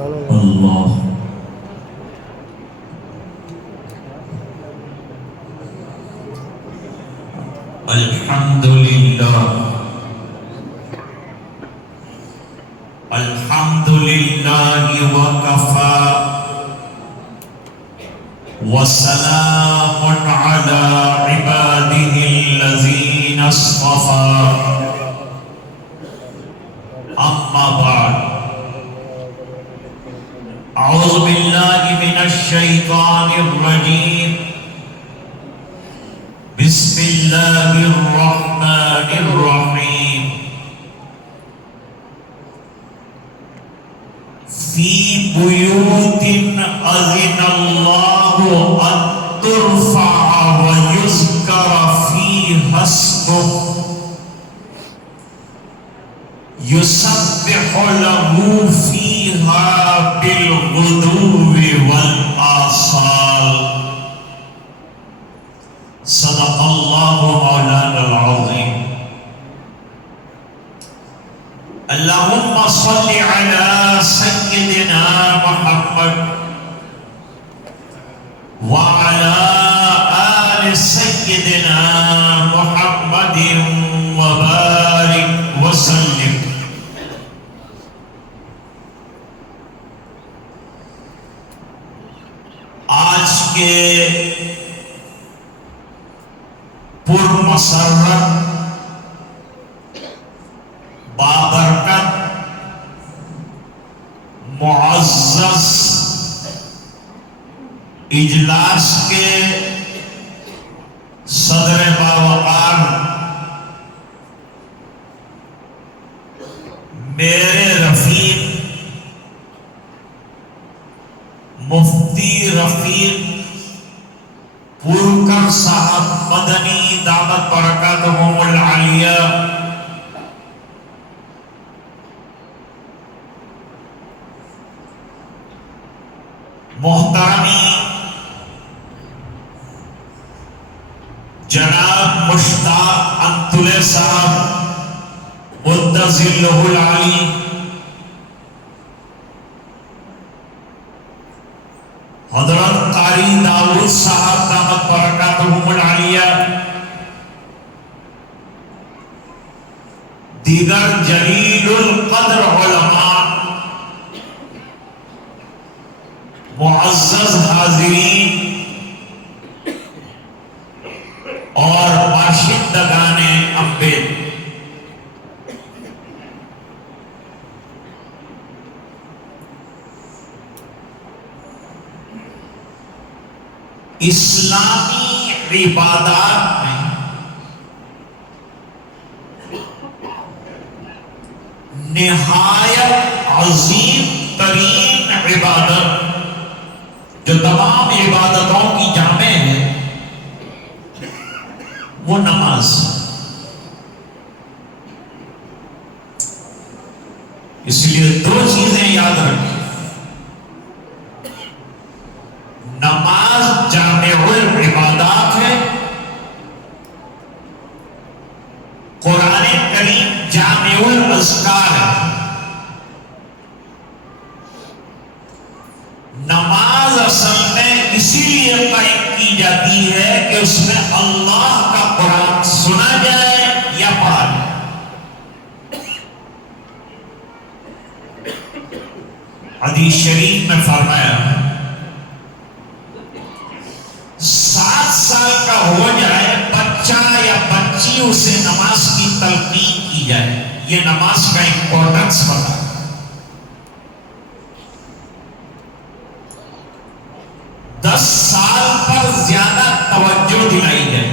اللہ الحمدللہ الحمدللہ وکفا وسلام علی عباده الذین اصطفى اما بعد اعوذ باللہ من الشیطان الرجیم بسم اللہ الرحمن الرحیم فی بیوت اذن اللہ ان ترفع ویذکر فیہا اسمہ یسبح لہ فیہا بالغدو والآصال صدق اللہ مولانا العظیم اللہم صل علی سیدنا محمد وعلی آل سیدنا محمد وبارک وسلم. آج کے پرمسرت بابرکت معزز اجلاس کے صدر باوقار میرے رفیق مفتی رفیق پورکر صاحب مدنی دعوت برکاتہم العالیہ، محترمی جناب مشتاق انتلے صاحب قدس ذلہ العالی، حضرت قاری داؤد صاحب دعوت برکاتہم العالیہ، دیگر جلیل القدر علماء، معزز حاضرین اور باشندگان امبید، اسلامی عبادات میں نہایت عظیم ترین عبادت جو تمام عبادتوں کی جامع ہے وہ نماز. اس لیے دو چیزیں یاد رکھیں، نماز جامع العبادات ہے، قرآن کریم جامع الاذکار ہے. نماز اصل میں اسی لیے قائم کی جاتی ہے کہ اس میں اللہ کا قرآن سنا جائے یا پڑھا جائے. حدیث شریف میں فرمایا 7 سال کا ہو جائے بچہ یا بچی، اسے نماز کی تلقین کی جائے. یہ نماز کا امپورٹنس بتا. 10 سال پر زیادہ توجہ دلائی جائے.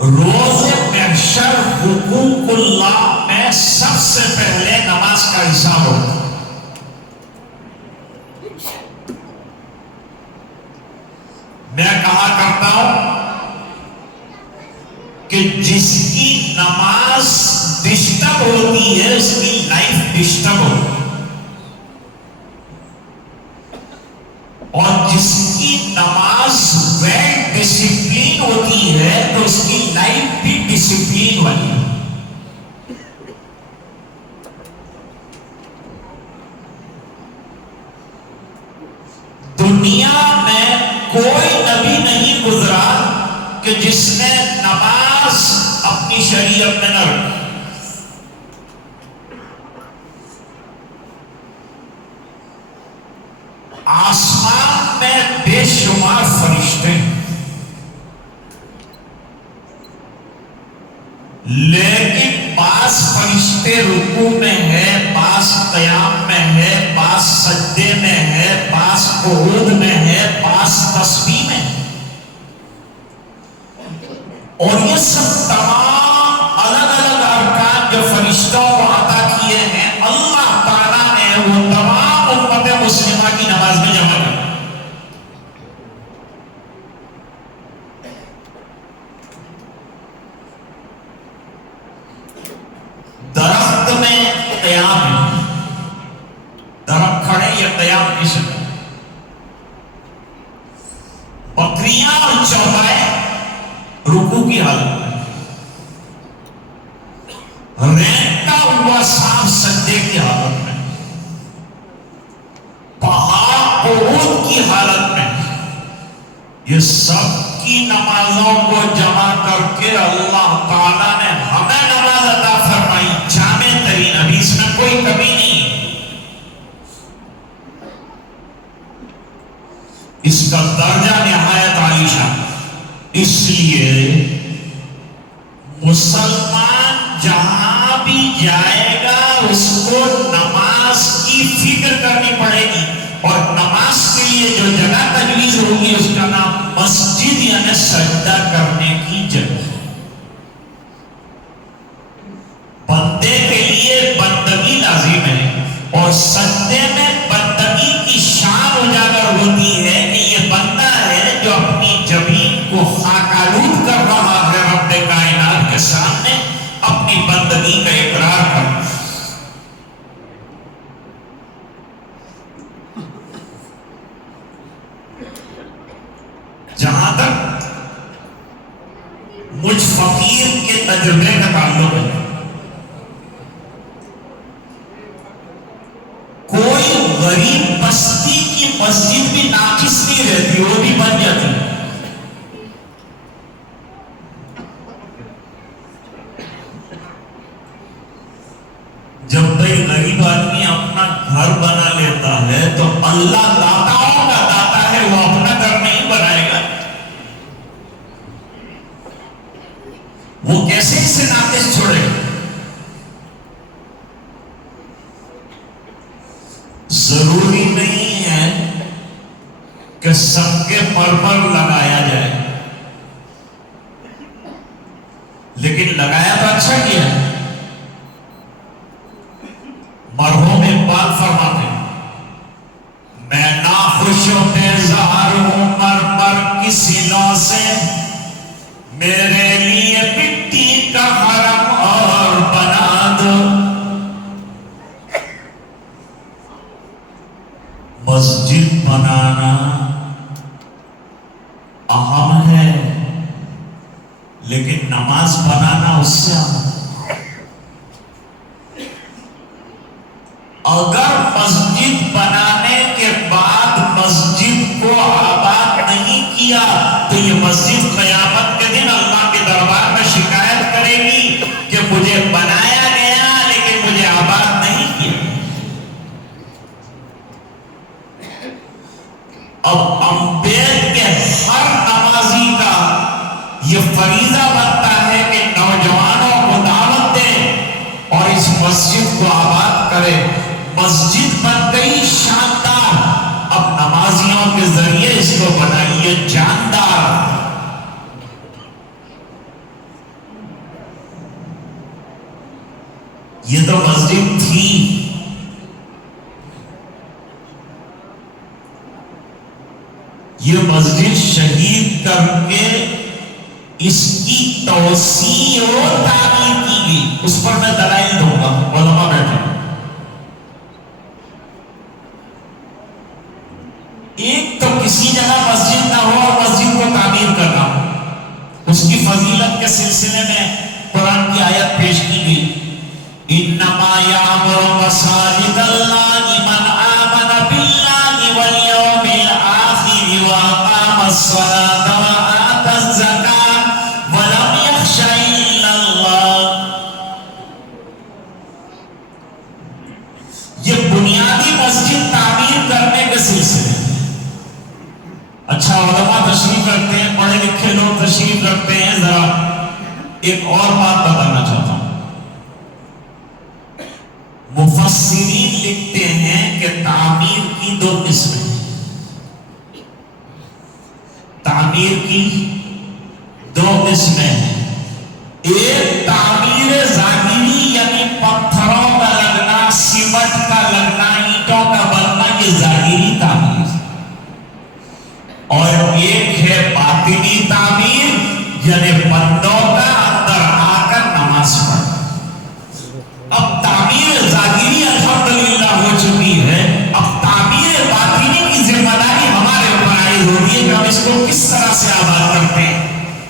روز محشر حقوق اللہ میں سب سے پہلے نماز کا حساب ہوتا ہے. میں کہا کرتا ہوں کہ جس کی نماز ڈسٹرب ہوتی ہے اس کی لائف ڈسٹرب ہوتی ہے، اور جس کی نماز ویل ڈسپلین ہوتی ہے تو اس کی لائف بھی ڈسپلین والی ہے. جس نے نماز اپنی شریعت میں نہ رکھی. آسمان میں بے شمار فرشتے ہیں، لیکن بعض فرشتے رکوع میں ہے، بعض قیام میں ہے، بعض سجدے میں ہے، بعض قعود میں ہے، بعض تسبیح میں ہے. اور یہ سب تمام الگ الگ ارکان جو فرشتوں کو عطا کیے ہیں، اللہ تعالیٰ نے وہ تمام امت مسلمہ کی نماز میں جمع کر. درخت میں قیام ہے، درخت کھڑے یا قیام کی شکل. بکریاں اور چوپائے رکوع کی حالت میں، رینگتا ہوا سانپ سجدے کی حالت میں، پہاڑ قعود کی حالت میں. یہ سب کی نمازوں کو جمع کر کے اللہ تعالیٰ نے ہمیں نماز عطا فرمائی، جامع ترین. ابھی اس میں کوئی کمی نہیں ہے. اس کا درجہ نہایت عالی شان. اس لیے مسلمان جہاں بھی جائے گا اس کو نماز کی فکر کرنی پڑے گی، اور نماز کے لیے جو جگہ تجویز ہوگی اس کا نام مسجد یعنی سجدہ کرنے کی جگہ. بندے کے لیے بندگی لازم ہے، اور سجدے میں بندگی کی شان اجاگر ہوتی ہے کہ یہ بندہ ہے جو اپنی جبین کو خاکالود کر رہا ہے رب کائنات کے سامنے، اپنی بندگی کا اقرار کر. جہاں تک مجھ فقیر کے تجربے کا تعلق ہے، کوئی غریب بستی کی مسجد بھی ناقص نہیں رہتی، وہ بھی بن جاتی. جب کوئی غریب آدمی اپنا گھر بنا لیتا ہے تو اللہ داتاؤں کا داتا ہے، وہ اپنا گھر نہیں بنائے گا. وہ کیسے اسے ناقص چھوڑے گا؟ ضروری نہیں ہے کہ سب کے مرمر لگایا جائے، لیکن لگایا تو اچھا کیا ہے. مرحوم اقبال فرماتے ہیں، میں ناخوش و بیزار ہوں مرمر کی سینوں سے، میرے لیے مٹی کا حرم اور بنا دو. مسجد بنانا اہم ہے، لیکن نماز بنانا اس سے اہم ہے. اگر مسجد بنانے کے بعد مسجد کو آباد نہیں کیا تو یہ مسجد قیامت کے دن اللہ کے دربار میں شکایت کرے گی کہ مجھے بنایا گیا لیکن مجھے آباد نہیں کیا. اب امبید کے ہر نمازی کا یہ فریضہ بنتا ہے کہ نوجوانوں کو دعوت دے اور اس مسجد کو آباد کرے. مسجد بن گئی شاندار، اب نمازیوں کے ذریعے اس کو بنائیے جاندار. یہ تو مسجد تھی، یہ مسجد شہید کر کے اس کی توسیع اور تعمیر کی گئی. اس پر میں دلائل دوں گا، علماء بیٹھے. ایک تو کسی جگہ مسجد نہ ہو اور مسجد کو تعمیر کرنا ہو، اس کی فضیلت کے سلسلے میں قرآن کی آیت پیش کی گئی، انما یعمر مساجد اللہ من آمن باللہ والیوم الآخر واقام الصلاۃ وآتى الزکاۃ رکھتے ہیں, پڑھے لکھے لوگ تشریف رکھتے ہیں, ذرا ایک اور بات بتانا چاہتا ہوں. مفسرین لکھتے ہیں کہ تعمیر کی دو قسمیں ہیں. تعمیر کی دو قسمیں ہیں. ایک تعمیر ظاہری یعنی پتھروں کا لگنا, سیمنٹ کا لگنا, اینٹوں کا بننا, یہ ظاہری تعمیر. اور ایک ہے باطنی تعمیر یعنی بندوں کا اندر آ کر نماز پڑھنا. اب تعمیر ظاہری الحمدللہ ہو چکی ہے, اب تعمیر باطنی کی ذمہ داری ہمارے اوپر عائد ہو رہی ہے کہ ہم اس کو کس طرح سے آباد کرتے ہیں,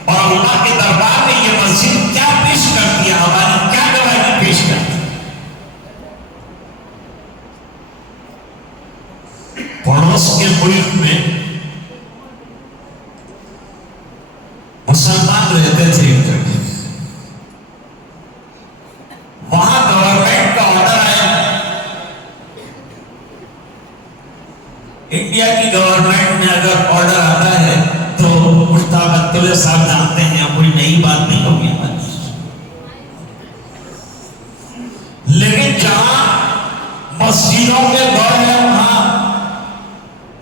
اور اللہ کے دربار میں یہ مسجد کیا پیش کرتی ہے, ہماری کیا گواہی پیش کرتی ہے. پڑوس کے ملک میں مسلمان رہتے تھے ایک جگہ, وہاں گورنمنٹ کا آرڈر آیا. انڈیا کی گورنمنٹ میں اگر آرڈر آتا ہے تو مشتاق اختر صاحب جانتے ہیں کوئی نئی بات نہیں ہوگی ہماری. لیکن جہاں مسجدوں کے دور ہے وہاں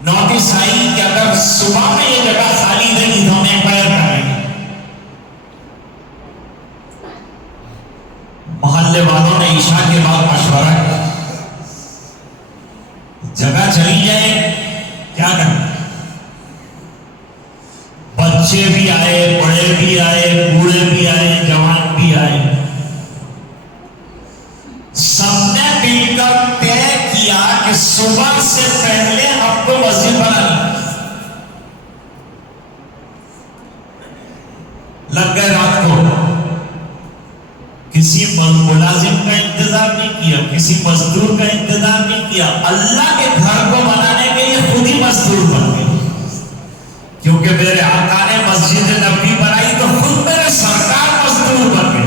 نوٹس آئی کہ اگر صبح میں یہ جگہ خالی رہی تو ہم ایمپائر کریں گے. محلے والوں نے عشاء کے بعد مشورہ کیا, جگہ چلی جائے کیا کریں. بچے بھی آئے, بڑے بھی آئے, بوڑھے بھی آئے, جوان بھی آئے, سب نے مل کر طے کیا کہ صبح سے پہلے ہم کو مسجد بنانی. لگ گئے رات کو, کسی ملازم کا انتظار نہیں کیا, کسی مزدور کا انتظار نہیں کیا, اللہ کے گھر کو بنانے کے لیے خود ہی مزدور بن گئے. کیونکہ میرے آقا نے مسجد نبوی بنائی تو خود میرے سرکار مزدور بن گئے.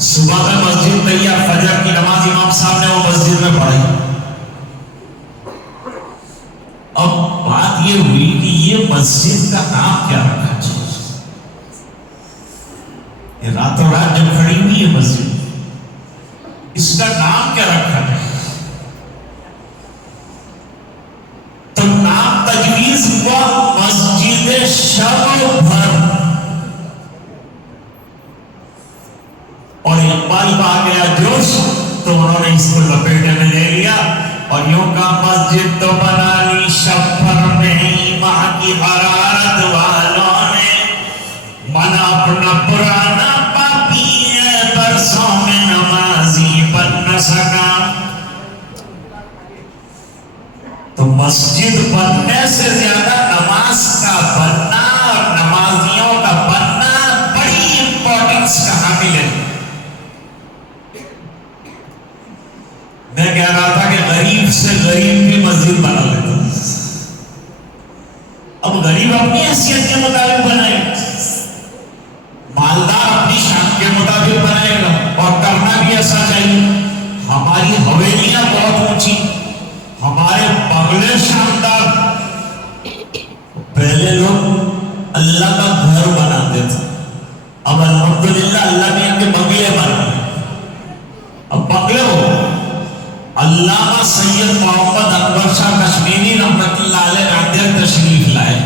صبح میں مسجد تیار, فجر کی نماز امام صاحب نے وہ مسجد میں پڑھائی. اب بات یہ ہوئی کہ یہ مسجد کا نام کیا رکھا چاہیے. یہ راتوں رات جب کھڑی ہوئی ہے مسجد, اس کا نام کیا رکھا جائے. تو نام تجویز ہوا مسجد شب بھر. اور اقبال کو آ گیا جوش, تو انہوں نے اس کو لپیٹے میں لے لیا اور یوں کا مسجد تو بنا لی شب بھر میں, ماں کی حرارت والوں نے منا اپنا پرانا پاپی ہے, برسوں میں نمازی بن نہ سکا. تو مسجد بننے سے زیادہ نماز کا بننا اور نمازیوں کا بننا بڑی امپورٹنس کا حامل ہے. میں کہہ رہا تھا کہ غریب سے غریب بھی مسجد بنا لیتا. اب غریب اپنی حیثیت کے مطابق بنائے, مالدار اپنی شان کے مطابق بنائے گا, اور کرنا بھی ایسا چاہیے. ہماری حویلیاں بہت اونچی, ہمارے بنگلے شاندار. پہلے لوگ اللہ کا گھر بناتے تھے, اب الحمدللہ اللہ نے ان کے بنگلے بنائے. اب بنگلے ہو. علامہ سید محمد انور شاہ کشمیری رحمت اللہ علیہ راندیر تشریف لائے,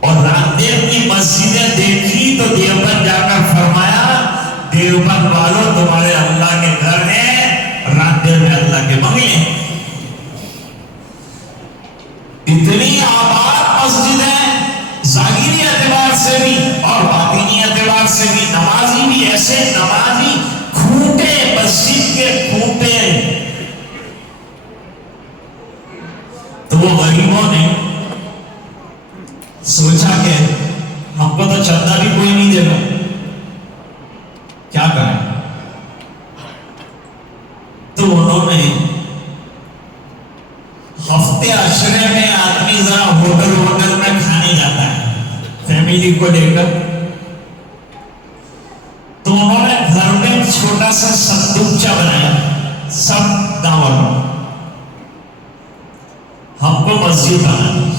اور راندیر کی مسجدیں دیکھی تو دیوبند جا کر فرمایا, دیوبند والوں تمہارے اللہ کے گھر ہیں, راندیر میں اللہ کے بنگلے ہیں. اتنی آباد مسجدیں, ظاہری اعتبار سے بھی اور باطنی اعتبار سے بھی. نمازی بھی ایسے نمازی کھوٹے, مسجد کے کھوٹے. تو وہ غریبوں نے سوچا کہ ہم کو تو چندہ بھی کوئی نہیں دے گا, کیا کریں. تو انہوں نے ہفتے عشرے میں آدمی ذرا ہوٹل میں کھانے جاتا ہے فیملی کو لے کر, تو انہوں نے گھر میں چھوٹا سا صندوقچہ بنایا, سب دعوت. ہم کو کو مسجد بنانی.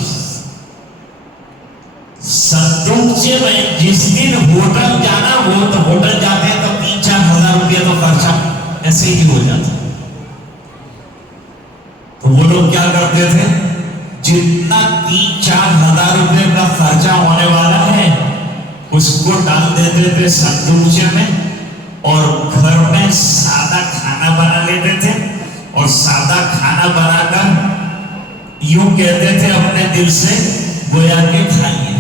صندوقچے میں جس دن ہوٹل جانا وہ تو ہوٹل جاتے ہیں تو 3-4 ہزار روپیہ تو خرچہ ایسے ہی ہو جاتا. تو وہ لوگ کیا کرتے تھے, جتنا 3-4 ہزار روپے کا خرچہ ہونے والا ہے اس کو ڈال دیتے تھے صندوقچے میں, اور گھر میں سادہ کھانا بنا لیتے تھے, اور سادہ کھانا بنا کر یوں کہتے تھے اپنے دل سے گویا کہ کھائیے.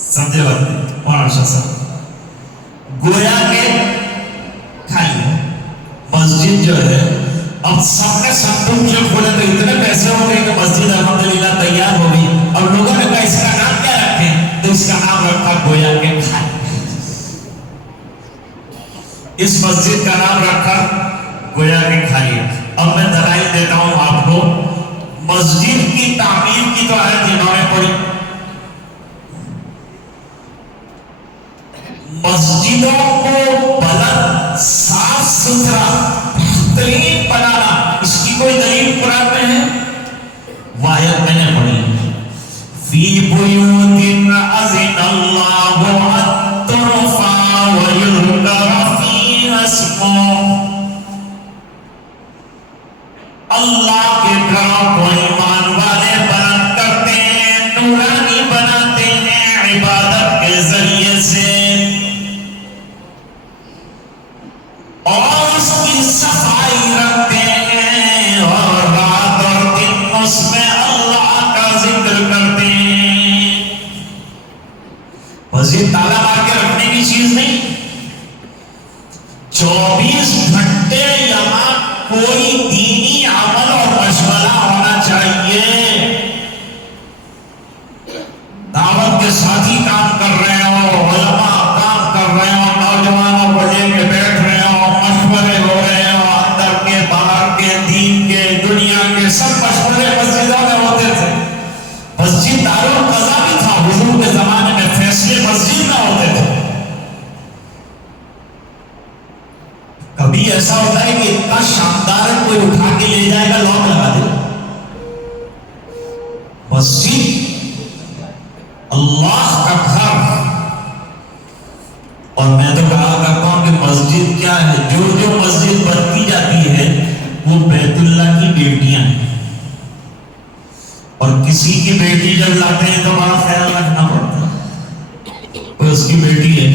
سمجھے بات مولانا صاحب, گویا کہ کھائیے. مسجد جو ہے اب سب نے صندوق جو کھولے تو اتنے پیسے ہو گئے کہ مسجد الحمدللہ تیار ہو گئی. اور لوگوں نے کہا اس کا نام کیا رکھیں, تو اس کا نام رکھا گویا کہ کھائیے. اس مسجد کا نام رکھا گویا کہ کھائیے. اب میں دلائل دیتا ہوں آپ کو. مسجد کی تعمیر کی تو آیت انہوں نے پڑھی. مسجدوں کو بلند, صاف ستھرا, بہترین بنانا, اس کی کوئی دلیل قرآن میں ہے؟ وہ آیت میں نے پڑھی, فی بیوت اذن اللہ ان ترفع ویذکر فیہا اسمہ. اللہ کے گھروں کو ایمان والے بلند کرتے ہیں, نورانی بناتے ہیں عبادت کے ذریعے سے, اور اس کی صفائی رکھتے ہیں, اور رات اور دن اس میں اللہ کا ذکر کرتے ہیں. مسجد تالا مار کے رکھنے کی چیز نہیں. 24 گھنٹے یہاں کوئی دینی عمل اور مشغلہ ہونا چاہیے. دعوت کے ساتھی کام کر رہے ہو, علماء کام کر رہے ہو, نوجوانوں کو لے کے بیٹھ رہے ہو, مشورے ہو رہے ہو, اندر کے باہر کے, دین کے, دنیا کے, سب مشورے مسجدوں میں ہوتے تھے. مسجد دارالقضا بھی تھا حضور کے زمانے میں, فیصلے مسجد میں ہوتے تھے. کبھی ایسا ہوتا ہے کہ اتنا شاندار کوئی اٹھا کے لے جائے گا, لاک لگا دے. مسجد اللہ کا گھر. اور میں تو کہا کرتا ہوں کہ مسجد کیا ہے, جو مسجد بنتی جاتی ہے وہ بیت اللہ کی بیٹیاں ہیں. اور کسی کی بیٹی جب لاتے ہیں تو بڑا خیال رکھنا پڑتا ہے, کوئی اس کی بیٹی ہے,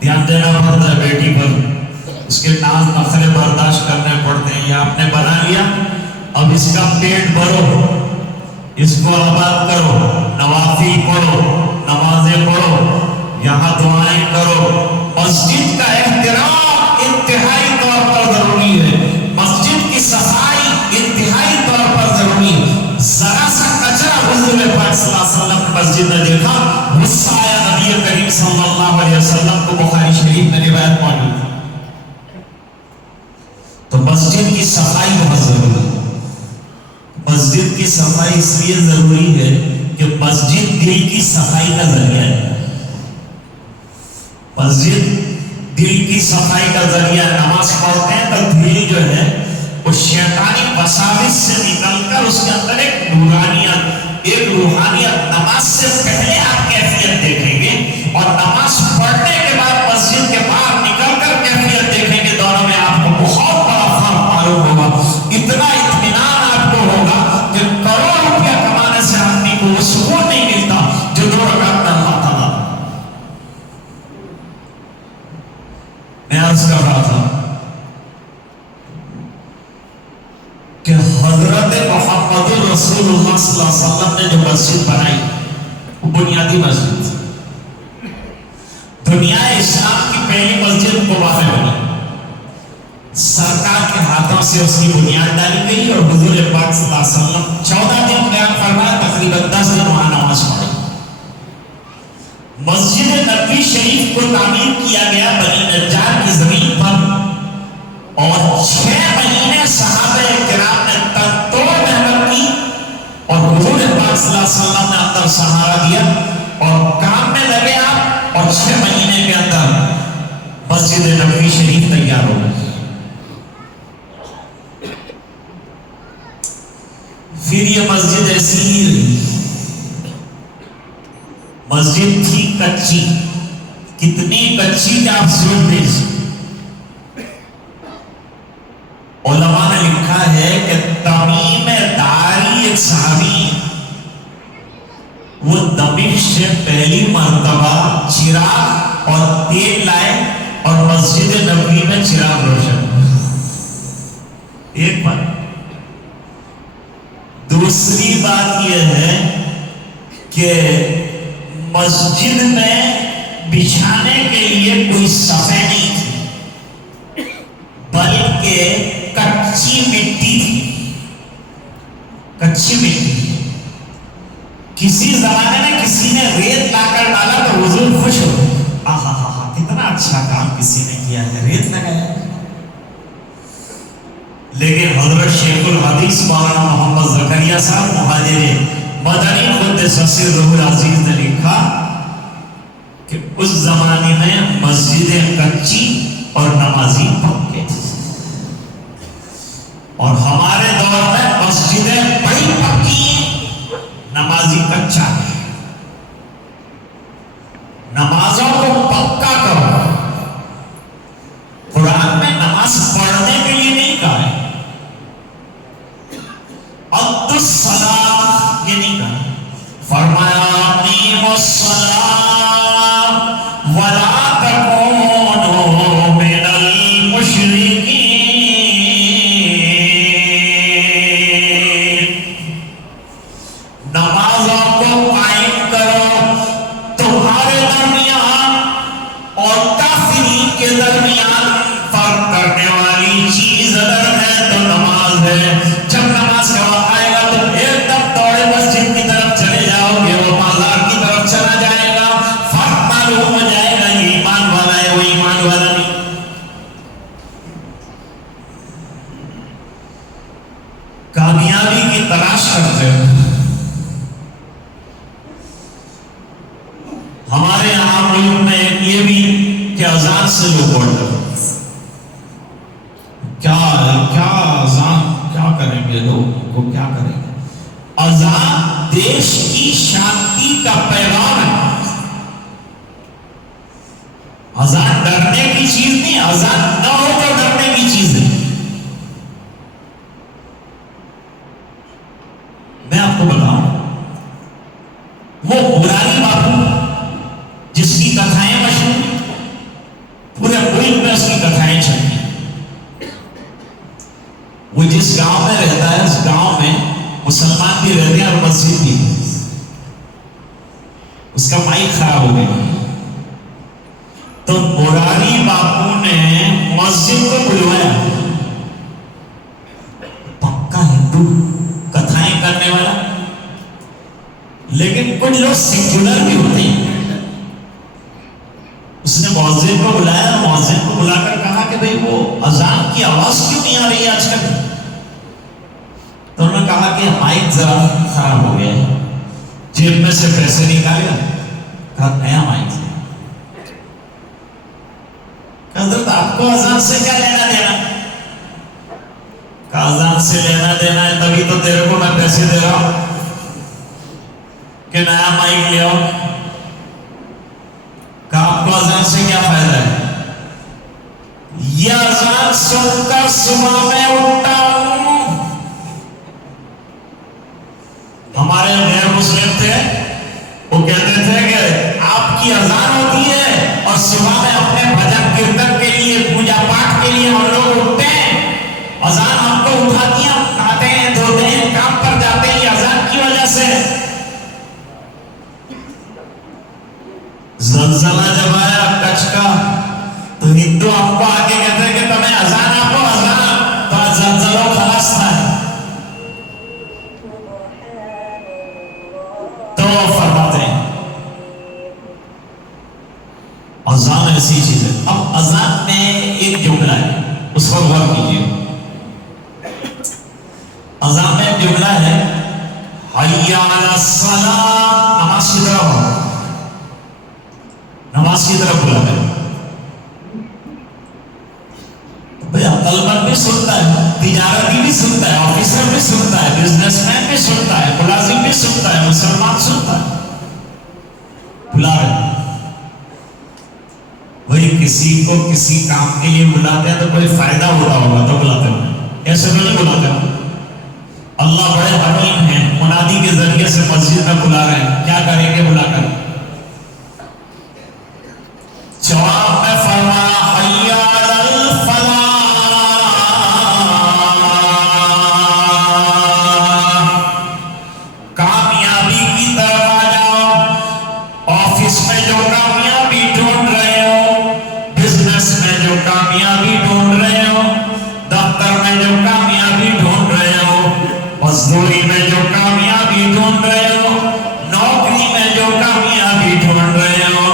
دھیان دینا پڑتا ہے بیٹی پر, اس کے ناز نخرے برداشت کرنے پڑتے ہیں. یا آپ نے بنا لیا, اب اس کا پیٹ بھرو, اس کو آباد کرو, نوافل پڑھو, نمازیں پڑھو, یہاں دعائیں کرو. مسجد کا احترام انتہائی طور پر ضروری ہے. مسجد کی صفائی انتہائی طور پر ضروری ہے. ذرا سا کچرا حضور پاک صلی اللہ علیہ وسلم مسجد میں دیکھا, غصہ آیا نبی کریم صلی اللہ علیہ وسلم کو. بخاری شریف میں روایت موجود ہے. تو مسجد کی صفائی بہت ضروری ہے. مسجد کی صفائی اس لیے ضروری ہے کہ مسجد دل کی صفائی کا ذریعہ ہے. مسجد دل کی صفائی کا ذریعہ. نماز پڑھتے ہیں تو دل جو ہے وہ شیطانی وساوس سے نکل کر اس کے اندر ایک نورانیت, ایک روحانیت. نماز سے پہلے آپ کیفیت دیکھیں گے, اور نماز پڑھنے کے بعد مسجد کے باہر نکل کر کیفیت دیکھیں گے. دونوں میں آپ کو بہت بڑا فرق معلوم ہوگا. اتنا اطمینان آپ کو ہوگا کہ کروڑ روپیہ کمانے سے آدمی کو وہ سکون نہیں ملتا جو 2 رکعت میں اللہ تعالیٰ. میں عرض کر رہا تھا کہ حضرت محمد رسول اللہ صلی اللہ علیہ وسلم نے جو مسجد بنائی وہ بنیادی مسجد تھی. دنیا اسلام کی پہلی مسجد قباء میں بنی. سرکار کے ہاتھوں سے اس کی بنیاد ڈالی گئی, اور حضور پاک صلی اللہ علیہ وسلم 14 دن قیام فرمایا, تقریباً 10 دن وہاں نماز پڑھی. مسجد نبوی شریف کو تعمیر کیا گیا بنی نجار کی زمین پر, اور 6 مہینے صحابہ کرام نے تنتوڑ محنت کی, اور حضور پاک صلی اللہ علیہ وسلم نے اندر سہارا دیا اور کام میں لگے آپ, اور 6 مہینے کے اندر مسجد نبوی شریف تیار ہو گئی. یہ مسجد ایسی ہی رہی. مسجد تھی کچی، کتنی کچی کہ آپ سوچ لیجیے. علماء نے لکھا ہے کہ تمیم داری ایک صحابی، وہ دمشق سے پہلی مرتبہ چراغ اور تیل لائے اور مسجد نبوی میں چراغ روشن. ایک بات. دوسری بات یہ ہے کہ مسجد میں بچھانے کے لیے کوئی صفحہ نہیں تھی، بلکہ کچی مٹی تھی. کچی مٹی. کسی زمانے میں کسی نے ریت لا کر ڈالا تو حضور خوش ہو، آہا ہا ہا کتنا اچھا کام کسی نے کیا ہے، ریت لگایا. لیکن حضرت شیخ الحدیث مولانا محمد زکریا صاحب مہاجر مدنی قدس سرہ العزیز نے لکھا کہ اس زمانے میں مسجدیں کچی اور نمازی پکے تھے، اور ہمارے دور میں مسجدیں بڑی پکی ہیں، نمازی کچا ہے. نمازوں کو پکا کرو. قرآن میں نماز پڑھنے کے لیے نہیں کہا ہے، ادّ الصلاۃ یہ نہیں کہا. فرمایا اقیموا الصلاۃ ولا تکونوا من المشرکین. نمازوں کو قائم کرو. تمہارے درمیان اور کافرین کے درمیان فرق کرنے والی چیز اگر ہے تو نماز ہے. جب نماز کا وقت آئے گا تو ایک دم دوڑے مسجد کی طرف چلے جاؤ گے، وہ بازار کی طرف چلا جائے گا، فرق معلوم ہو جائے گا یہ ایمان والا ہے وہ ایمان والا نہیں. کامیابی کی تلاش کرتے ہو. ہمارے یہاں ملک میں یہ بھی کہ اذان سے لوگ اڑ جاتے، کیا اذان کیا کریں گے، لوگ کو کیا کریں گے. اذان دیش کی شانتی کا پیغام ہے. اذان ڈرنے کی چیز نہیں، اذان نہ ہو تو ڈرنے کی چیز ہے. میں آپ کو بتاؤں، وہ مراری باپو جس کی کتھائیں مشہور، پورے ملک میں اس کی کتھائیں چلتی، وہ جس گاؤں میں رہتا ہے اس گاؤں میں مسلمان بھی رہتے ہیں اور مسجد بھی. اس کا مائک خراب ہو گیا تو مراری باپو نے مسجد کو بلوایا. پکا ہندو کتھائیں کرنے والا، لیکن کچھ لوگ سیکولر بھی ہوتے ہیں. اس نے مؤذن کو بلایا، مؤذن کو بلا کر کہا کہ بھئی وہ اذان کی آواز کیوں نہیں آ رہی ہے آج کل؟ تو انہوں نے کہا کہ مائک ذرا خراب ہو گیا ہے. جیب میں سے پیسے نکالے، کہا نیا مائک. حضرت آپ کو اذان سے کیا لینا دینا؟ کہا اذان سے لینا دینا ہے تبھی تو تیرے کو میں پیسے دے رہا ہوں کہ نیا مائک لے آؤ. کہا آپ کو اذان سے کیا فائدہ ہے؟ یہ اذان سن کر صبح میں اٹھتا ہوں. ہمارے غیر مسلم تھے، وہ کہتے تھے کہ آپ کی اذان ہوتی ہے اور صبح میں اپنے بھجن کیرتن کے لیے، پوجا پاٹ کے لیے ہم لوگ اٹھتے ہیں، اذان ہم کو اٹھاتی ہیں، ہم کھاتے ہیں، دھوتے ہیں، کام پر جاتے ہیں، یہ اذان کی وجہ سے. زلزلہ جب آیا کچھ کا تو ہندو ہم کو آگے کہتے ہیں کہ تمہیں اذان آپ کو اذان، تو زلزلہ خلاص تھا. تو فرماتے ہیں اذان ایسی چیز ہے. اب اذان میں ایک جملہ ہے، اس پر غور کیجیے. اذان میں ایک جملہ ہے، حی علی الصلاۃ، نماز کی طرف ہو، نماز کی طرف بلا کر. بھئی عقل مند بھی سنتا ہے، تجارتی بھی سنتا ہے، آفیسر بھی سنتا ہے، بزنس مین بھی سنتا ہے، ملازم بھی سنتا ہے، مسلمان سنتا ہے، بلا رہے۔ وہی کسی کو کسی کام کے لیے بلاتے ہیں تو کوئی فائدہ ہوتا ہوگا تو بلاتے ہیں، ایسے تو نہیں بلاتے ہیں۔ اللہ بڑے حکیم ہیں، منادی کے ذریعے سے مسجد میں بلا رہے ہیں، کیا کریں گے بلا کر؟ جواب میں فرمایا حی علی الفلاح، کامیابی کی طرف آ جاؤ۔ آفس میں جو کامیابی ڈھونڈ رہے ہو، بزنس میں جو کامیابی ڈھونڈ رہے ہو، دفتر میں جو کامیابی ڈھونڈ رہے ہو، مزدوری میں جو کامیابی ڈھونڈ رہے ہو، نوکری میں جو کامیابی ڈھونڈ رہے ہو،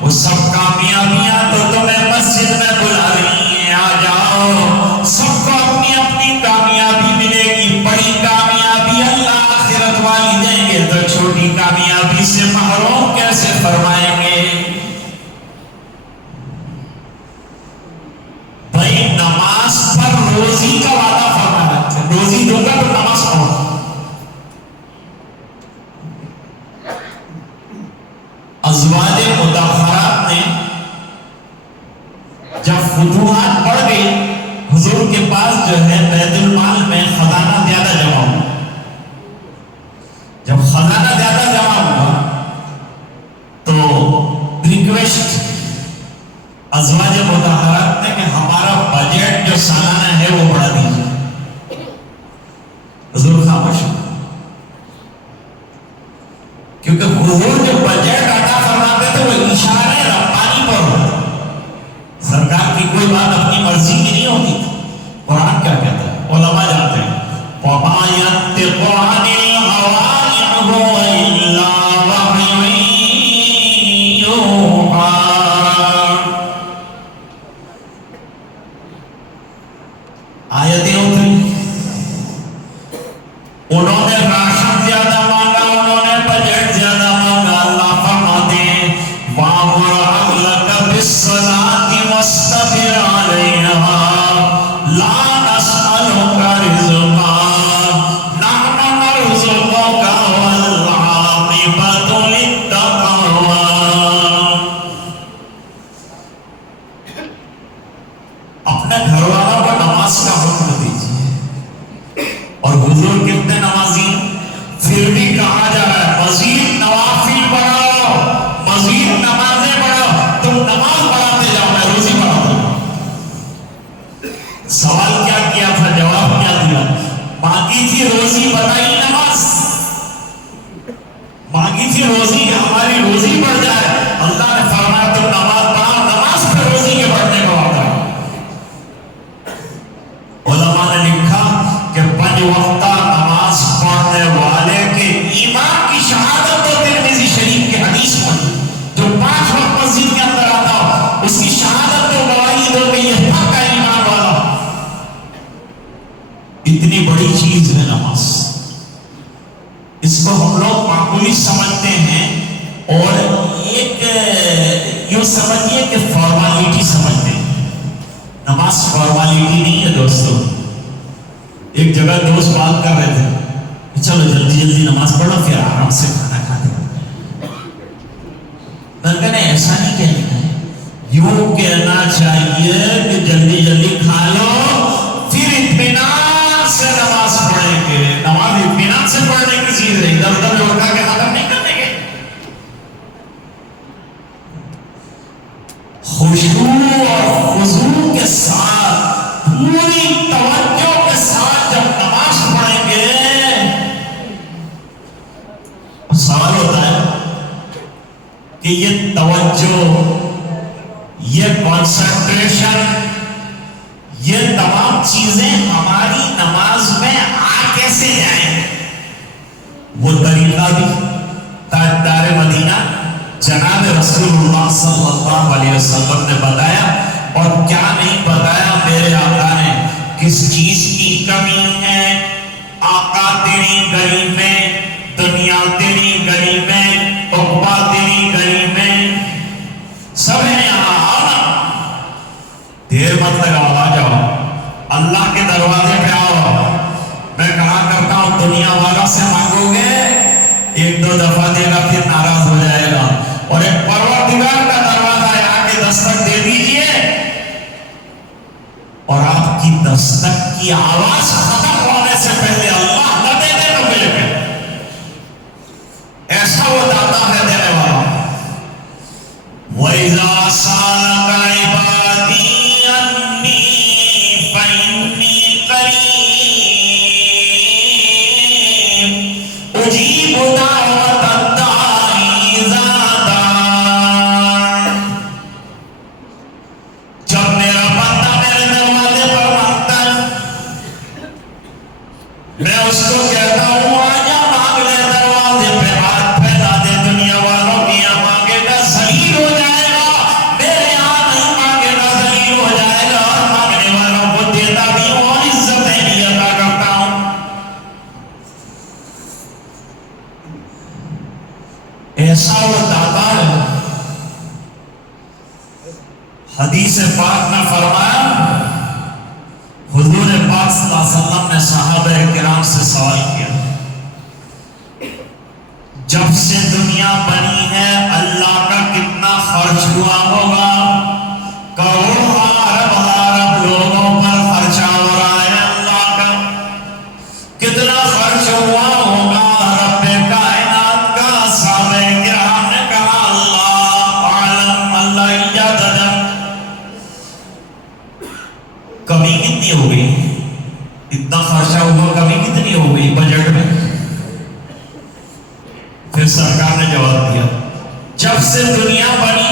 وہ سب کامیابیاں تو تمہیں مسجد میں بلا رہی ہیں، آ جاؤ۔ سب کو اپنی اپنی کامیابی ملے گی، بڑی کامیابی اللہ آخرت والی دیں گے تو چھوٹی کامیابی سے محروم کیسے فرمائیں گے؟ بھائی نماز پر روزی کا وعدہ فرمایا، روزی دوں گا تو نماز پڑھو۔ ازواج مطہرات نے جب فتوحات بڑھ گئی، حضور کے پاس جو ہے بیت المال میں خزانہ زیادہ جمع ہوا۔ جب خزانہ زیادہ جمع ہوا تو ریکویسٹ ازواج مطہرات نے کہ ہمارا بجٹ جو سالانہ ہے وہ بڑھا دیجیے۔ حضور خاموش، کیونکہ حضور جو بجٹ عطا فرماتے تھے وہ اشارے ربانی پر ہوتا، سرکار کی کوئی بات اپنی مرضی کی نہیں ہوتی۔ قرآن کیا کہتا ہے؟ علماء جانتے ہیں وَمَا يَنطِقُ عَنِ الْهَوَىٰ إِنْ هُوَ إِلَّا وَحْيٌ يُوحَىٰ۔ آیتیں اتری، انہوں نے راشن زیادہ مانگا، انہوں نے بجٹ زیادہ مانگا، اللہ فرماتے ہیں وَأَمُرْ أَهْلَكَ بِالصَّلَاةِ وَاصْطَبِرْ عَلَيْهَا لَا نَسْأَلُكَ رِزْقًا نَحْنُ نَرْزُقُكَ وَالْعَاقِبَةُ لِلتَّقْوَىٰ۔ اپنے گھر والوں کو نماز کا حکم دیجیے، اور حضور کتنے نمازی ہیں، پھر بھی کہا جا رہا ہے مزید نوافل پڑھو، مزید نمازیں پڑھو۔ تم نماز پڑھاتے جاؤ، میں روزی پڑھاتا ہوں۔ سوال کیا کیا تھا، جواب کیا دیا؟ مانگی تھی روزی، بتائی نماز۔ مانگی تھی روزی، ہماری روزی بڑھ جائے، اللہ نے فرمایا تم نماز پڑھاؤ، نماز پہ روزی کے بڑھنے کو آتا ہے۔ علماء نے لکھا کہ 5 وقتہ نماز پڑھنے والے کے ایمان کی شہادت تو ترمذی شریف کے حدیث میں جو 5 وقت مسجد کے اندر آتا ہو، اس کی شہادت تو گواہی دو کہ یہ حق کا ایمان والا۔ اتنی بڑی چیز ہے نماز، اس کو ہم لوگ معمولی سمجھتے ہیں، اور ایک یوں سمجھیے کہ فارمالٹی سمجھتے ہیں۔ نماز فارمالٹی نہیں ہے دوستو۔ ایک جگہ دوست بات کر رہے تھے، چلو جلدی جلدی نماز پڑھو پھر آرام سے کھانا کھاتے۔ میں نے ایسا نہیں کہنا ہے، یوں کہنا چاہیے کہ جلدی جلدی کھا لو پھر اطمینان سے نماز پڑھیں گے۔ نماز اطمینان سے پڑھنے کی چیز ہے، ادھر ادھر لوٹا کے ختم نہیں کرنے گے۔ خشوع اور خضوع کے ساتھ، پوری توجہ کے ساتھ جب نماز پڑھیں گے، سوال ہوتا ہے کہ یہ توجہ، یہ کنسنٹریشن، یہ تمام چیزیں ہماری نماز میں آ کیسے جائیں؟ وہ طریقہ بھی تاجدار مدینہ جناب رسول اللہ صلی اللہ علیہ وسلم نے بتایا، اور کیا نہیں بتایا میرے آقا نے۔ کس چیز کی کمی ہے؟ آقا تیری غریب ہے، دنیا تیری غریب ہے، عقبہ تیری غریب ہے، سب ہے یہاں، آؤ نا، دیر مت لگاؤ، آ جاؤ، اللہ کے دروازے پہ آؤ۔ دستک کی آواز ختم ہونے سے پہلے اللہ نہ دے دے تو مل گئے. ایسا وہ داتا ہے دینے والا. وَإِذَا سَأَلَكَ عِبَادِي عَنِّي فَإِنِّي قَرِيبٌ أُجِيبُ دَعْوَةَ الدَّاعِ إِذَا دَعَانِ. جب میرا بندہ میرے دروازے پر مانگتا ہے میں اس کو کہتا ہوں آجا مانگ لے دروازے پہ ہاتھ پھیلا دے. دنیا والوں کی یہاں مانگے گا ذلیل ہو جائے گا, میرے یہاں نہیں مانگے گا ذلیل ہو جائے گا. اور مانگنے والوں کو دیتا بھی ہوں اور عزتیں بھی عطا کرتا ہوں. ایسا وہ داتا ہے. حدیث پاک میں فرمایا, حضور پاک صلی اللہ علیہ وسلم نے صحابہ کرام سے سوال کیا, جب سے دنیا بنی ہے اللہ کا کتنا خرچ ہوا ہوگا؟ کروڑوں ارب لوگوں پر خرچہ ہو رہا ہے اللہ کا. کتنا خرچ ہوا ہوگا رب کائنات کا؟ صحابہ کرام نے کہا اللہ عالم, اللہ اجازت. کمی کتنی ہو گئی؟ اتنا خرچہ ہوا, کمی کتنی ہو گئی بجٹ میں؟ پھر سرکار نے جواب دیا, جب سے دنیا بنی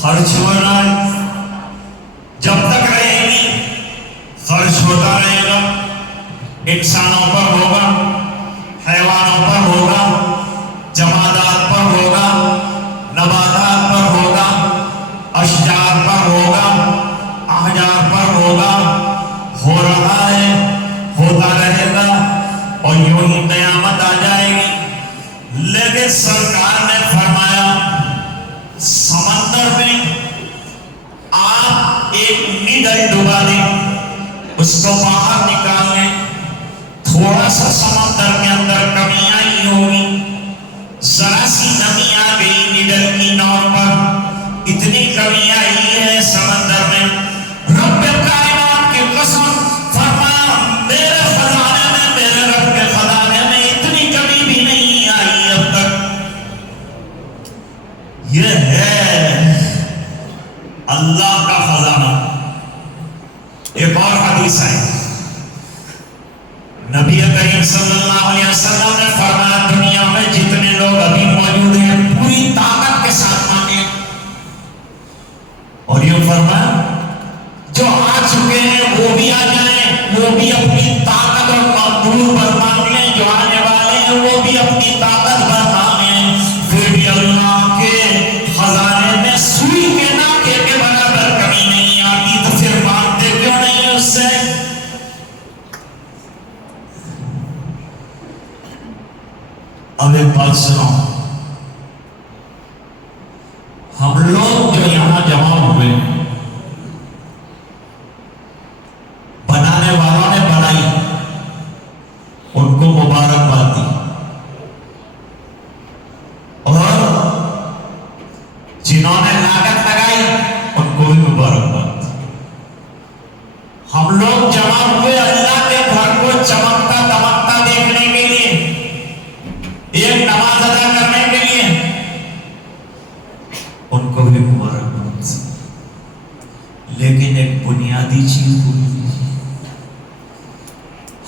خرچ ہو رہا ہے, جب تک رہے گی خرچ ہوتا رہے گا. انسانوں پر ہوگا, حیوانوں پر ہوگا, جمادات پر ہوگا, نباتات پر ہوگا, اشجار پر ہوگا, احجار پر ہوگا. ہو رہا ہے, ہوتا رہے گا اور یوں ہی قیامت آ جائے گی. لیکن سرکار نے فرمایا سمندر میں آپ ایک نیڈل ڈبا دیں, اس کو باہر نکال لیں, تھوڑا سا سمندر کے اندر کمی آئی ہوگی, ذرا سی نمی آ گئی نیڈل کی نوک پر, اتنی کمی آئی ہے سمندر میں. رب کائنات کی قسم فرمایا میرے خزانے میں, میرے رب کے خزانے میں اتنی کمی بھی نہیں آئی اب تک. یہ ہے اللہ کا خزانہ. ایک اور حدیث ہے, نبی کریم صلی اللہ علیہ وسلم نے فرمایا دنیا میں جتنے لوگ ابھی موجود ہیں پوری طاقت کے ساتھ مانگیں. اور یہ فرمایا جو آ چکے ہیں وہ بھی آ جائیں, وہ بھی اپنی طاقت اور مقدور پر مانگ لیں. جو آنے والے ہیں وہ بھی اپنی طاقت پر مانگیں. پھر بھی اللہ کے خزانے میں سوئی کے ناکے کے برابر کمی نہیں آتی, تو پھر مانگتے کیوں نہیں اس سے؟ اب ایک بات سنو, ہم لوگ جو یہاں جمع ہوئے, بنانے والوں نے بنائی, ان کو مبارکباد دی, اور جنہوں نے لاگت لگائی ان کو بھی مبارکباد. ہم لوگ جمع ہوئے اللہ کے گھر کو چمکتا دمکتا دیکھنے کے لیے, ایک نماز ادا کرنے کے لیے, ان کو بھی مبارکباد. لیکن ایک بنیادی چیز بھول گئی,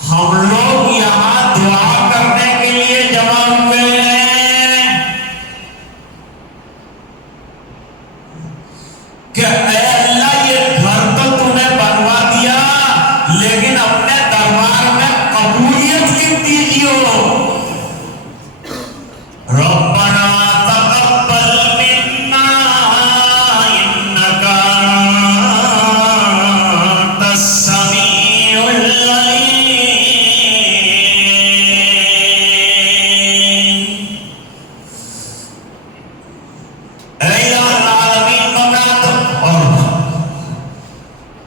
ہم لوگ یہاں دعا کرنے کے لیے جمع ہوئے ہیں کہ اے اللہ یہ گھر تو تو نے بنوا دیا, لیکن اپنے دربار میں قبولیت لکھ دیجیے. ربنا تقبل منا انک انت السمیع العلیم. اے الہ العالمین مقات.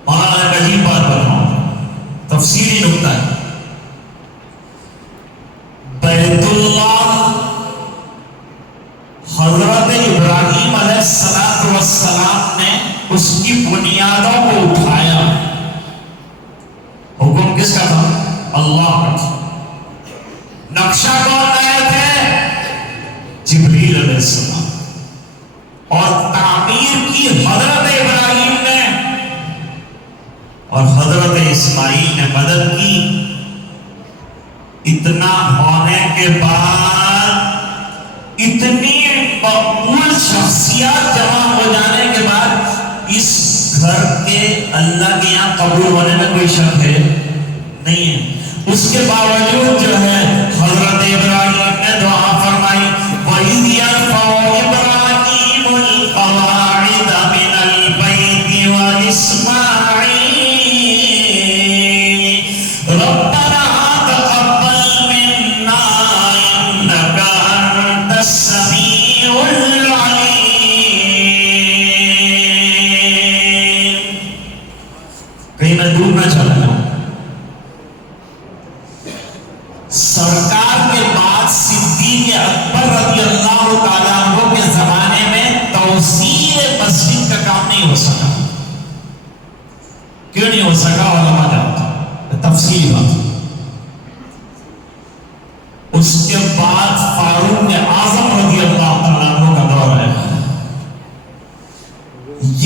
اور ایک عجیب بات بتاؤں, تفصیلی نکتہ ہے. بیت اللہ حضرت ابراہیم علیہ السلام نے اس کی بنیادوں کو اٹھایا, اللہ کا نقشہ کون لائے تھے؟ جبریل علیہ السلام. اور تعمیر کی حضرت ابراہیم نے اور حضرت اسماعیل نے مدد کی. اتنا ہونے کے بعد اتنی مقبول شخصیات جمع ہو جانے کے بعد اس گھر کے اللہ کے یہاں قبول ہونے میں کوئی شک ہے نہیں ہے. اس کے باوجود جو ہے حضرت ابراہیم نے دعا فرمائی وَإِذْ يَرْفَعُ إِبْرَاهِيمُ الْقَوَاعِدَ مِنَ الْبَيْتِ وَإِسْمَاعِيلُ رَبَّنَا تَقَبَّلْ مِنَّا إِنَّكَ أَنْتَ السَّمِيعُ الْعَلِيمُ. کہیں میں دور نہ چلا جاؤں. سرکار کے بعد صدیق اکبر رضی اللہ تعالیٰ عنہ کے زمانے میں توسیع مسجد کا کام نہیں ہو سکا. کیوں نہیں ہو سکا؟ علماء جانتے تفصیل بات. اس کے بعد فاروق اعظم رضی اللہ تعالیٰ عنہ کا دور ہے.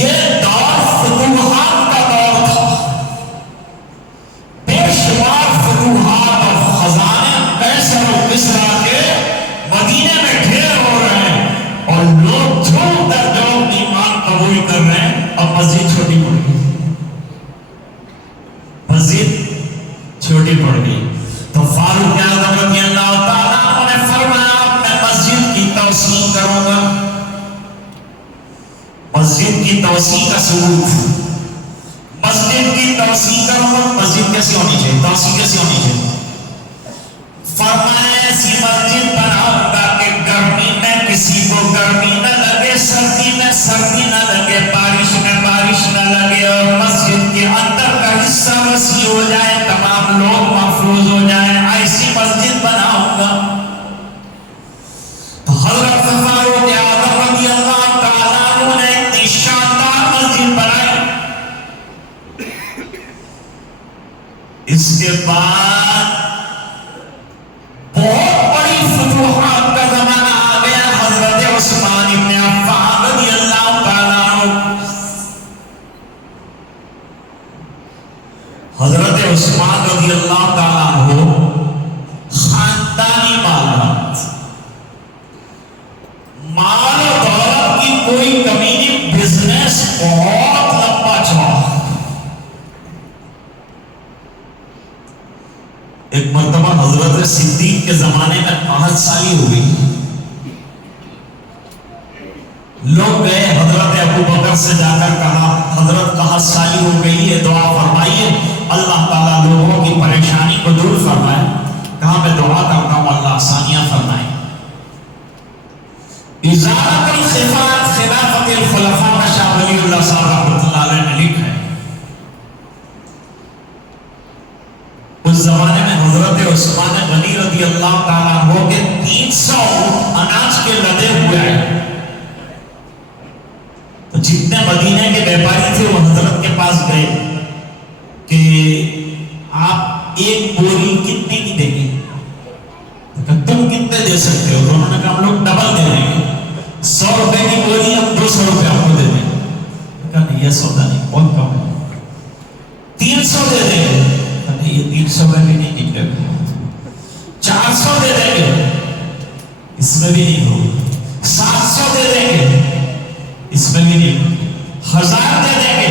یہ دور فتوحات کا دور تھا. بے شمار فتوحات اور خزانے قیصر و کسریٰ کے مدینے میں ڈھیر ہو رہے ہیں اور لوگ جھوم در جھوم ایمان قبول کر رہے ہیں. اب مسجد چھوٹی پڑ گئی. مسجد چھوٹی پڑ گئی تو فاروق اعظم رضی اللہ تعالیٰ عنہ نے فرمایا میں مسجد کی توسیع کروں گا. مسجد کی توسیع کا ثبوت مسجد کی توسیع کروں گا. مسجد کیسی ہونی چاہیے؟ توسیع کیسی ہونی چاہیے؟ فرمایا ایسی مسجد بناؤں گا کہ گرمی میں کسی کو گرمی نہ لگے, سردی میں سردی نہ لگے, بارش میں بارش نہ لگے, اور مسجد کے اندر کا حصہ وسیع ہو جائے, تمام لوگ محفوظ ہو جائیں. ایسی مسجد بناؤں گا. تو حضرت فاروق اعظم رضی اللہ تعالیٰ عنہ نے اتنی شاندار مسجد بنائی. اس کے بعد بہت بڑی فتوحات کا زمانہ آ گیا. حضرت عثمان ابن عفان رضی اللہ تعالیٰ عنہ. حضرت عثمان رضی اللہ تعالیٰ عنہ خاندانی معاملات, مال و دولت کی کوئی کمی نہیں, بزنس بہت لمبا چوڑا. ایک مرتبہ حضرت صدیق کے زمانے میں 5 سالی ہو گئی. لوگ گئے حضرت ابو بکر سے جا کر کہا حضرت 5 سالی ہو گئی ہے, دعا فرمائیے اللہ تعالیٰ لوگوں کی پریشانی کو دور فرمائے. کہا میں دعا کرتا ہوں اللہ آسانیاں فرمائے. ازالت الخفات خلافت الخلفاء کا شاہ ولی اللہ صاحب رحمۃ اللہ علیہ نے لکھا ہے. اس زمانے میں حضرت عثمان غنی رضی اللہ تعالیٰ عنہ کے 300 اناج کے لدے ہوئے آئے. تو جتنے مدینے کے بیپاری تھے وہ حضرت کے پاس گئے کہ آپ ایک بوری کتنے کی دیں گے؟ تم کتنے دے سکتے ہو؟ تو انہوں نے کہا ہم لوگ ڈبل دے دیں گے, 100 روپے کی بوری ہم 200 روپے آپ کو دے دیں گے. کہا نہیں یہ سودا نہیں, بہت کم ہے, 300 دے دیں گے. یہ 300 میں بھی نہیں نکلے گا. 400 دے دیں گے, اس میں بھی نہیں ہوگا. 700 دے دیں گے, اس میں بھی نہیں ہوگا. 1000 دے دیں گے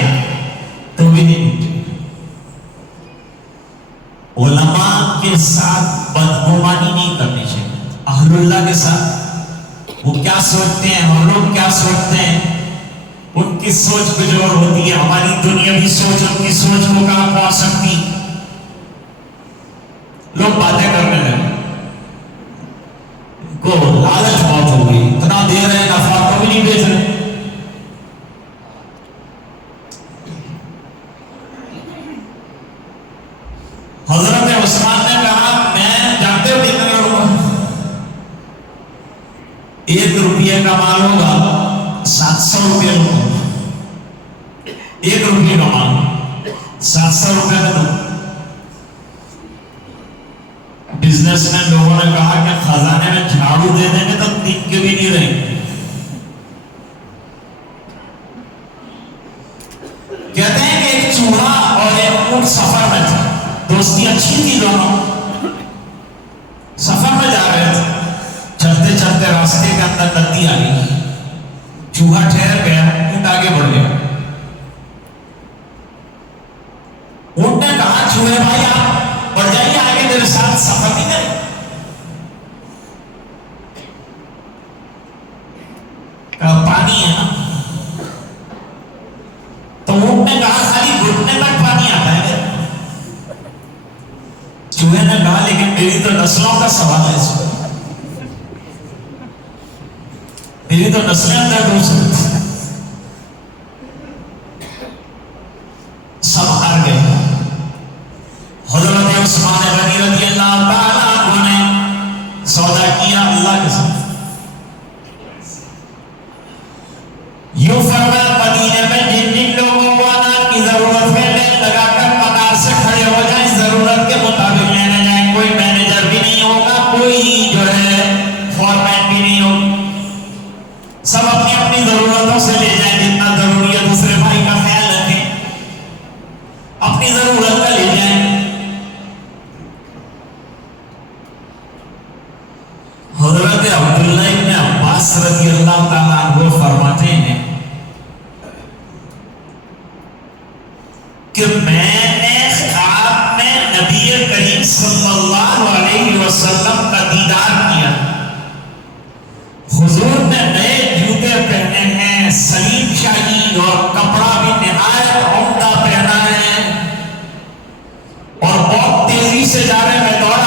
تو بھی نہیں نکلے. علماء کے ساتھ بدگمانی نہیں کرنی چاہیے. اہل اللہ کے ساتھ وہ کیا سوچتے ہیں, ہم لوگ کیا سوچتے ہیں, ان کی سوچ کچھ اور ہوتی ہے. ہماری دنیاوی سوچ ان کی سوچ کو کہاں پہنچ سکتی. لوگ باتیں کرنے لگے, ان کو لالچ بہت ہو گئی, اتنا دے رہے ہیں نفع کو بھی نہیں بیچ رہے. حضرت عثمان نے کہا میں جانتے ہو کتنے لوگوں 1 روپیہ کا مال ہوگا 700 روپیہ ہوگا. 1 روپیہ کا مال 700 روپیہ میں دو. بزنس مین لوگوں نے کہا کہ خزانے میں جھاڑو دے دیں گے تو دن کے بھی نہیں رہیں گے. کہتے ہیں کہ ایک چوہا اور ایک اونٹ سفر میں تھا. دوستی اچھی تھی دونوں. سفر میں جا رہے تھے. چلتے چلتے راستے کے اندر ندی آ گئی. چوہا ٹھہر گیا, اونٹ آگے بڑھ گیا. اونٹ نے کہا چوہے بھائی آپ بڑھ جائیے آگے, میرے ساتھ سفر نہیں کریں. پانی ہے نا. تو اونٹ نے کہا خالی گھٹنے تک پانی آتا ہے. چوہے نے کہا لیکن میری تو نسلوں کا سوال ہے, میری تو نسلیں اندر ڈوب سکتی. سب ہار گئے. حضرت عثمان غنی رضی اللہ تعالیٰ عنہ نے سودا کیا اللہ کے ساتھ. یوں فرمایا مدینے میں جن جن لوگوں کو اناج کی ضرورت ہے لین لگا کر قطار سے کھڑے ہو جائیں, ضرورت کے مطابق لینے جائیں. کوئی مینیجر بھی نہیں ہوگا, کوئی جو ہے فورمین بھی نہیں ہوگا. سب اپنی اپنی ضرورتوں سے لے جائیں. جتنا ضروری ہے دوسرے بھائی کا خیال رکھیں, اپنی ضرورت کا لے جائیں. حضرت عبداللہ ابن عباس رضی اللہ تعالیٰ عنہ فرماتے ہیں کہ میں نے خواب میں نبی کریم صلی اللہ علیہ وسلم کا دیدار کیا. حضور نے نئے جوتے پہنے ہیں, سلیم شاہی اور کپڑا بھی نہایت عمدہ پہنا ہے, اور بہت تیزی سے جا رہے. میں دوڑا.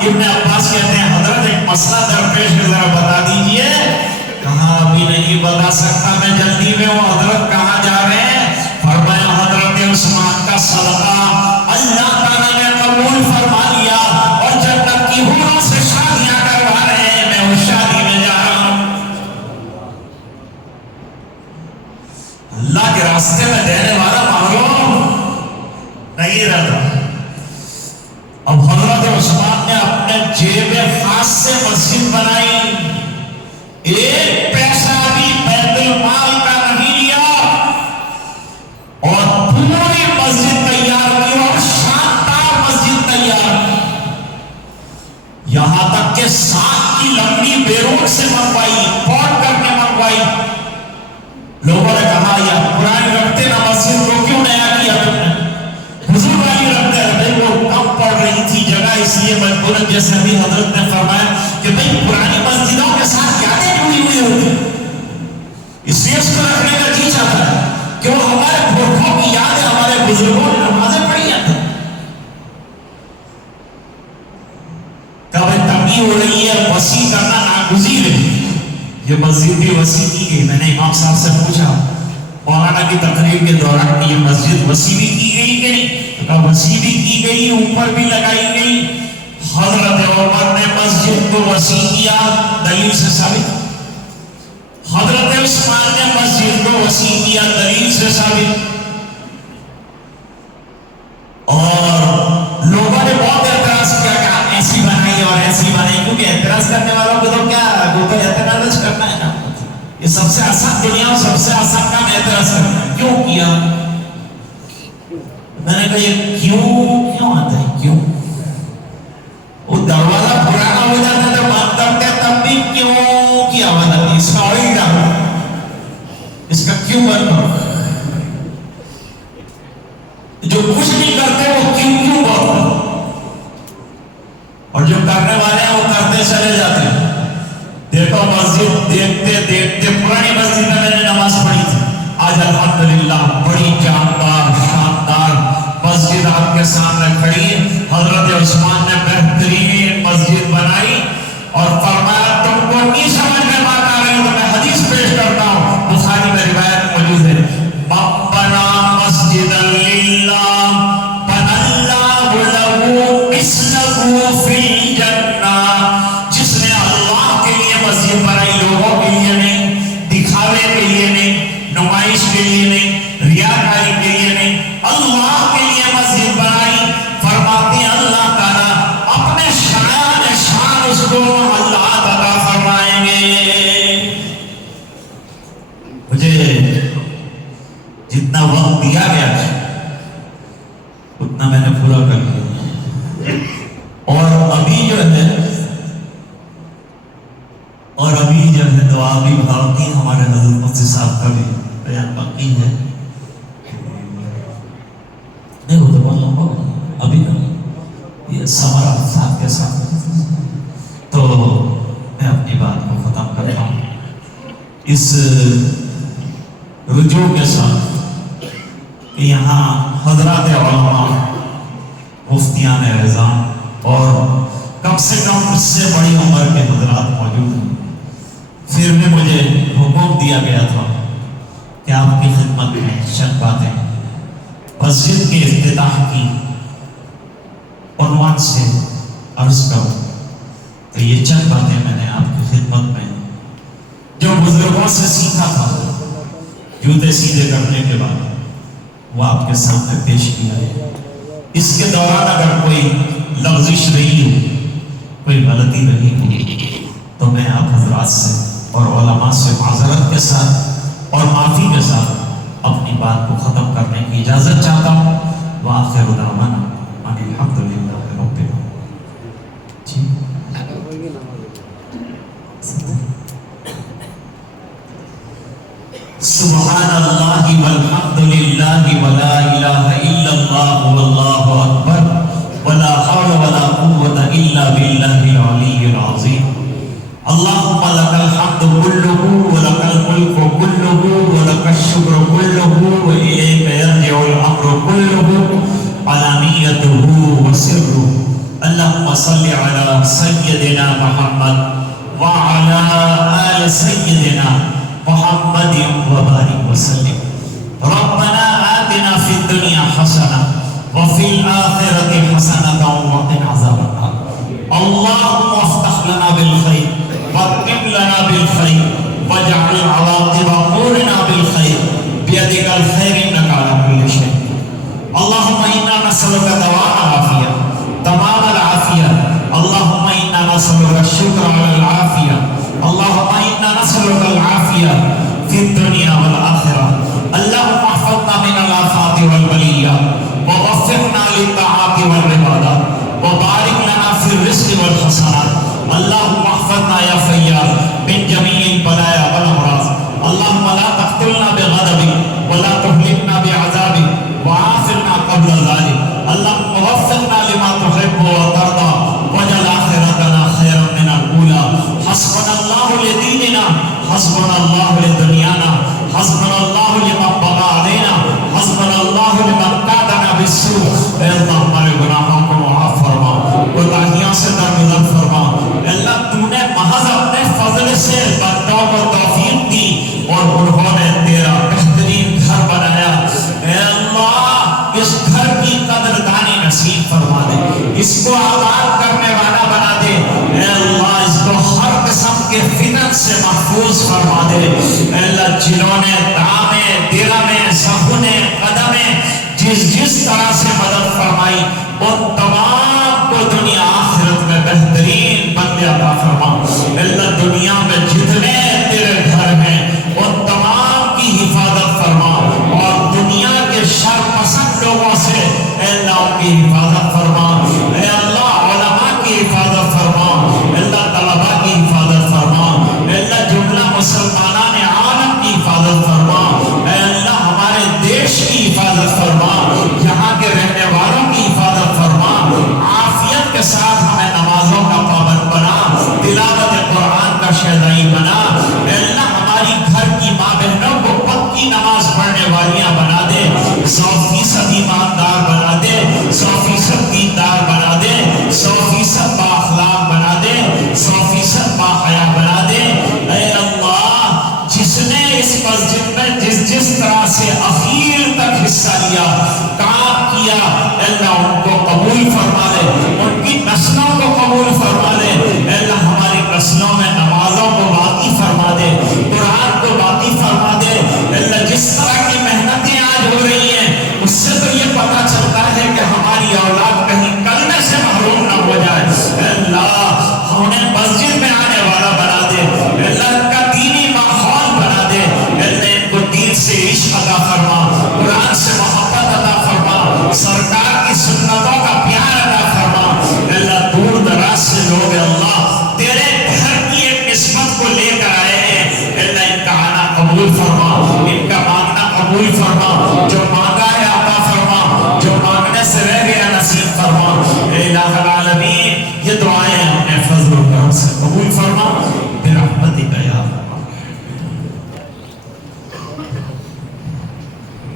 ابن عباس کہتے ہیں حضرت ایک مسئلہ درپیش ہے, ذرا بتا دیجئے. کہاں ابھی نہیں بتا سکتا, میں جلدی میں ہوں. حضرت کہاں جا رہے ہیں؟ فرمایا حضرت عثمان کا صدقہ اللہ تعالیٰ نے قبول فرما لیا اور جنت کی حوروں سے شادیاں کروا رہے ہیں, میں اس شادی میں جا رہا ہوں. اللہ کے راستے میں دینے والا محروم نہیں رہتا. اب حضرت عثمان نے اپنے جیب خاص سے مسجد بنائی. ایک پیسہ بھی بیت المال کا نہیں لیا, اور پوری مسجد تیار کی, اور شاندار مسجد تیار کی. یہاں تک کہ 7 کی لکڑی بیرون سے منگوائی, پوٹ کرنے منگوائی. لوگوں نے کہا یا پرانی رکھتے نا مسجد کو, کیوں نیا کیا تم نے؟ حضور والی رکھتے رہے, وہ کم پڑ رہی تھی جگہ, اس لیے مجبورن. جیسے ابھی حضرت نے فرمایا کہ بھئی پرانی مسجدوں کے ساتھ یادیں جڑی ہوئی ہوتی, اس لیے اس کو رکھنے کا جی چاہتا ہے کہ وہ ہمارے پورکھوں کی یاد ہے, ہمارے بزرگوں نے نمازیں پڑھی ہیں. کب تنگی ہو رہی ہے, وسیع کرنا ناگزیر ہے. یہ مسجد بھی وسیع کی گئی. میں نے امام صاحب سے پوچھا مولانا کی تقریر کے دوران یہ مسجد وسیع بھی کی گئی کہ نہیں؟ وسیع بھی کی گئی, اوپر بھی لگائی گئی. حضرت عمر نے مسجد کو وسیع کیا, دلیل سے ثابت. حضرت عثمان نے مسجد کو وسیع کیا, دلیل سے ثابت. اور لوگوں نے بہت اعتراض کیا کہ آپ ایسی بنائی اور ایسی بنائی, کیونکہ اعتراض کرنے والوں کو تو کیا, وہ تو اعتراض کرنا ہے نا. یہ سب سے آسان دنیا اور سب سے آسان کام اعتراض کرنا ہے. کیوں کیا؟ میں نے کہا یہ کیوں آتا ہے, کیوں؟ وہ دروازہ پرانا ہو جاتا ہے تو بند کرتے تب بھی کیوں کی آواز آتی ہے. اس کا آئل ڈالو, اس کا کیوں بند کرو. جو کچھ نہیں کرتے وہ کیوں بولتے, اور جو کرنے والے ہیں وہ کرتے چلے جاتے ہیں. دیکھو مسجد دیکھتے دیکھتے, پرانی مسجد میں میں نے نماز پڑھی تھی, آج الحمدللہ بڑی جاندار شاندار مسجد آپ کے سامنے کھڑی. حضرت عثمان نے بہترین مسجد بنائی اور فرمایا تم کو نہیں سمجھ میں بات آ رہی تو میں حدیث پیش کرتا ہوں, بخاری میں روایت موجود ہے. بنا مسجد للہ بنا اللہ له مثله فی الجنہ. جس نے اللہ کے لیے مسجد بنائی, لوگوں کے لیے نہیں, دکھاوے کے لیے نہیں, نمائش کے لیے نہیں, ریاکاری کے لیے نہیں, اللہ کے لیے مسجد بنائی, فرماتا جتنا وقت دیا گیا اتنا میں نے پورا کر لیا، اور ابھی جو ہے دعا بھی باقی، ہمارے حضرت مفتی صاحب کا بھی بیان باقی ہے، نہیں وہ تو بہت لمبا ہے ابھی نہیں، یہ سمرا صاحب کے ساتھ، تو میں اپنی بات کو ختم کرتا ہوں اس رجوع کے ساتھ کہ یہاں حضرات علماء، مفتیان اعظام اور کم سے کم اس سے بڑی عمر کے حضرات موجود ہیں، پھر بھی مجھے حکم دیا گیا تھا کہ آپ کی خدمت میں چند باتیں مسجد کے افتتاح کی عنوان سے عرض کروں، تو یہ چند باتیں میں نے آپ کی خدمت میں جو بزرگوں سے سیکھا تھا جوتے سیدھے کرنے کے بعد وہ آپ کے سامنے پیش کیا ہے۔ اس کے دوران اگر کوئی لغزش رہی ہو، کوئی غلطی رہی ہو، تو میں آپ حضرات سے اور علماء سے معذرت کے ساتھ اور معافی کے ساتھ اپنی بات کو ختم کرنے کی اجازت چاہتا ہوں۔ وآخر دعوانا ان الحمد للہ رب العالمین۔ سبحان اللہ والحمد للہ ولا الہ الا اللہ واللہ اکبر ولا حول ولا قوة الا باللہ العلی العظیم۔ اللہم لک الحمد کلہ ولک الملک کلہ ولک الشکر کلہ والیک یرجع الامر کلہ علانیتہ وسرہ۔ اللہم صل علی سیدنا محمد وعلی آل سیدنا محمد وبارک وسلم۔ ربنا آتنا فی الدنیا حسنہ وفی الآخرۃ حسنۃ وقنا عذاب النار۔ اللہم افتح لنا بالخیر واختم لنا بالخیر واجعل عواقب امورنا بالخیر بیدک الخیر انک علی کل شیء۔ اللہم انا نسألک دوام العافیہ، تمام العافیہ۔ اللہم انا نسألک الشکر علی العافیہ۔ اللہم انا نسألک العافیہ فی الدنیا والآخرہ۔ اللہم احفظنا من الآفات والبلیات ووفقنا للطاعات والعبادات وبارک لنا فی الرزق والحسنات۔ اللہم احفظنا یا فیاض من جمیع البلایا والامراض۔ اللہم لا تقتلنا بغضبک ولا تہلکنا بعذابک وعافنا قبل ذلک۔ اللہم وفقنا لما تحب وترضى واجعل آخرتنا خیرا من الاولی۔ حسبنا اللہ لدیننا، حسبنا اللہ لدنیانا، حسبنا اللہ لمن بغى علینا، حسبنا اللہ لمن کادنا بالسوء۔ اے اللہ ہمارے گناہوں کو معاف فرما، کوتاہیوں سے درگزر فرما۔ اللہ تو نے محض اپنے فضل سے بندوں کو توفیق دی اور انہوں نے تیرا بہترین گھر بنایا۔ اے اللہ اس گھر کی قدردانی نصیب فرما دے، اس کو آباد کرنے والا بنا دے۔ اے اللہ اس کو ہر قسم کے فتن سے محفوظ فرما دے۔ اے اللہ جنہوں نے دامیں، درمیں، سہونے، قدمیں جس طرح سے مدد فرمائی، ان تمام کو دنیا آخرت میں بہترین بندے عطا فرما۔ اے اللہ دنیا میں جتنے تیرے گھر ہیں ان تمام کی حفاظت فرما، اور دنیا کے شر پسند لوگوں سے اے اللہ ان کی حفاظت فرما۔ اے اللہ علماء کی حفاظت فرما، اے اللہ طلباء کی حفاظت فرما، اے اللہ جملہ مسلمانان عالم کی حفاظت فرما۔ اے اللہ ہمارے دیش کی حفاظت فرما، یہاں کے رہنے والوں کی حفاظت فرما۔ عافیت کے ساتھ ہمیں نمازوں کا پابند بنا، تلاوت قرآن کا شہدائی بنا۔ اے اللہ ہماری گھر کی ماں بہنوں کو پکی نماز پڑھنے والیاں بنا دے، 100% ایماندار بنا دے، 100% دیندار بنا دے، 100% بااخلاق بنا دے، 100% باحیا بنا دے۔ اے اللہ جس نے اس مسجد قبول فرما، ان کا مانگنا قبول فرما، جو مانگا ہے عطا فرما، جو مانگنے سے رہ گیا نصیب فرما۔ اے الہ العالمین، یہ دعائیں اپنے فضل و کرم سے قبول فرما۔